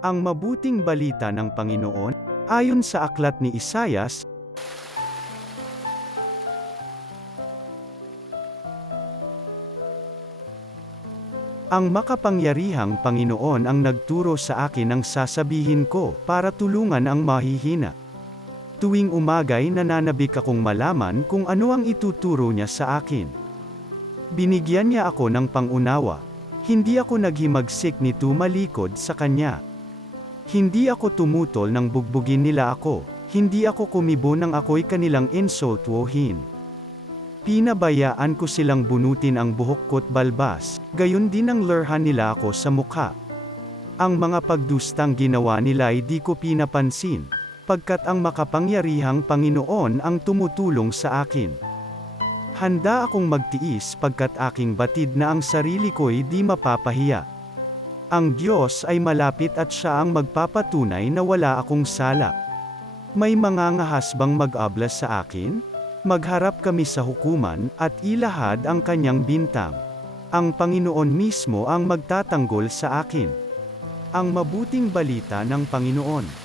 Ang mabuting balita ng Panginoon, ayon sa aklat ni Isaias, ang makapangyarihang Panginoon ang nagturo sa akin ng sasabihin ko, para tulungan ang mahihina. Tuwing umaga'y nananabik akong malaman kung ano ang ituturo niya sa akin. Binigyan niya ako ng pangunawa. Hindi ako naghimagsik ni tumalikod sa kanya. Hindi ako tumutol nang bugbugin nila ako. Hindi ako kumibo nang ako'y kanilang insultuhin. Pinabayaan ko silang bunutin ang buhok ko't balbas, gayon din ang lurhan nila ako sa mukha. Ang mga pagdustang ginawa nila ay di ko pinapansin, pagkat ang makapangyarihang Panginoon ang tumutulong sa akin. Handa akong magtiis pagkat aking batid na ang sarili ko'y di mapapahiya. Ang Diyos ay malapit at Siya ang magpapatunay na wala akong sala. May mangangahas bang mag-abla sa akin? Magharap kami sa hukuman, at ilahad ang kanyang bintang. Ang Panginoon mismo ang magtatanggol sa akin. Ang mabuting balita ng Panginoon.